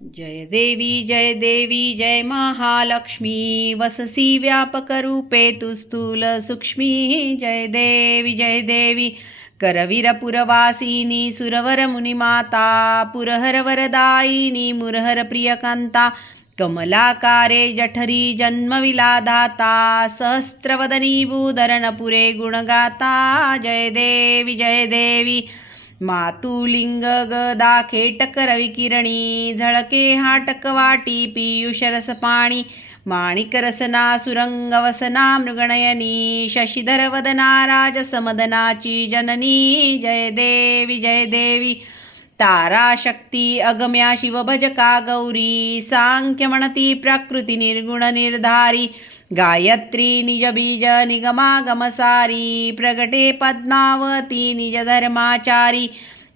जय देवी जय देवी जय महालक्ष्मी। वससी व्यापकरूपे तु स्थूल सूक्ष्मी। जय देवी जय देवी। करवीरपुरवासिनी सुरवर मुनिमाता पुरहर वरदायिनी मुरहर प्रियकांता कमलाकारे जठरी जन्मविलादाता सहस्रवदनी भूधरणपुरे गुणगाता। जय देवी जय देवी। मातुलिंग गदा खेटक रविकिरणी झळके हाटक वाटी पियुष रस पाणी माणिक रसना सुरंग वसना मृगणयनी शशिधर वदना राजसमदनाची जननी जय देवी जय देवी. तारा शक्ती अगम्या शिवभजका गौरी सांख्य म्हणती प्रकृती निर्गुण निर्धारी गायत्री निज बीज निगमागमसारी प्रगटे पद्मावती निज धर्माचारी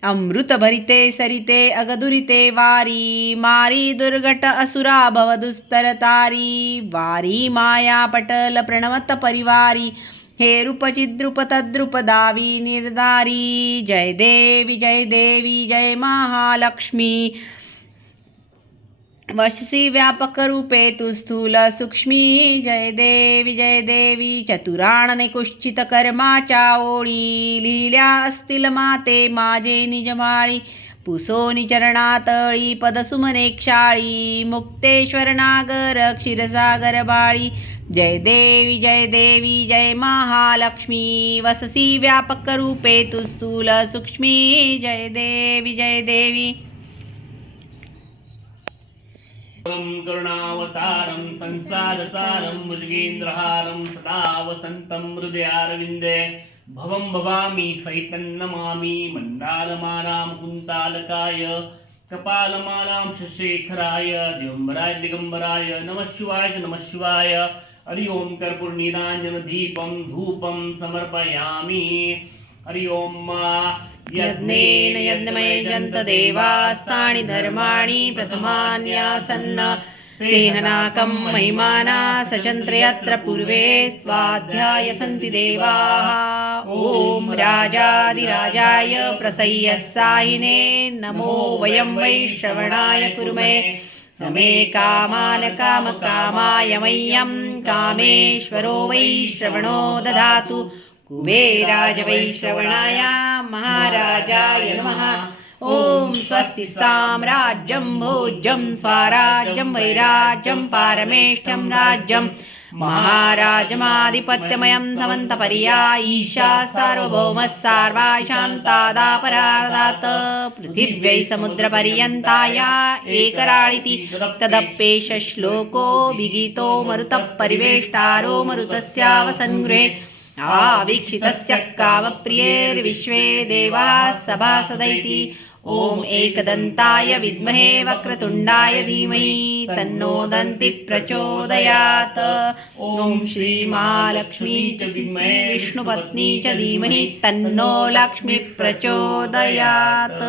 अमृत भरिते सरिते अगदुरिते वारी मारी दुर्घट असुरा भव दुस्तरतारी वारी माया पटल प्रणवत परिवारी हे रूपचिद्रुप तद्रुपदावी निर्धारी जय देवी जय देवी जय महालक्ष्मी। वशसी व्यापक रूपे तु स्थूल सूक्ष्मी। जय देवी जय देवी चतुराण निकुश्चित कर्माच्या ओळी। लिहिल्या असतील माते माझे निजमाळी। पुसोनी चरणातळी पदसुमने क्षाळी मुक्तेश्वर नागर क्षीरसागर बाळी. जय देवी जय देवी जय महालक्ष्मी. वससी व्यापक रूपे तु स्थूल सूक्ष्मी. जय देवी जय देवी. करुणावतारं संसारसारं मृगेन्द्रहारं सदा वसन्तं हृदयारविन्दे. भवं भवामि सैतन्नमामि मन्दारमालां कुन्तालकाय कपालमालां शशेखराय दिगम्बराय दिगम्बराय नमः शिवाय नमः शिवाय। हरि ओं कर्पूर्निराञ्जनदीपं धूपं समर्पयामि। हरि ओं मा यज्ञेन यज्ञमयजन्तदेवास्ताणि धर्माणि प्रथमान्यासन्न। सचन्त्रयत्र पूर्वे स्वाध्याय सन्ति देवाः। ॐ राजादिराजाय प्रसह्यः साहिने नमो वयं वै श्रवणाय कुर्मे। समे कामान् कामकामाय मह्यं कामेश्वरो वै श्रवणो ददातु। कुबेराज वै श्रवणाय महाराजाय नमः ॐ स्वस्ति साम्राज्यं भोज्यं स्वराज्यं वैराज्यं पारमेष्ठ्यं राज्यं महाराजमाधिपत्यमयं समन्तपर्या ईशा सार्वभौमः सार्वा शान्तादापरार्धात् पृथिव्यै समुद्रपर्यन्ताया एकराळिति तदप्येष श्लोको विगीतो मरुतः परिवेष्टारो मरुतस्यावसङ्गृहे आवीक्षितस्य कामप्रियैर्विश्वे देवाः सभासदैति ॐ एकदन्ताय विद्महे वक्रतुण्डाय धीमहि तन्नो दन्ति प्रचोदयात्। ॐ श्रीमहालक्ष्मी च विद्महे विष्णुपत्नी च धीमहि तन्नो लक्ष्मी प्रचोदयात्।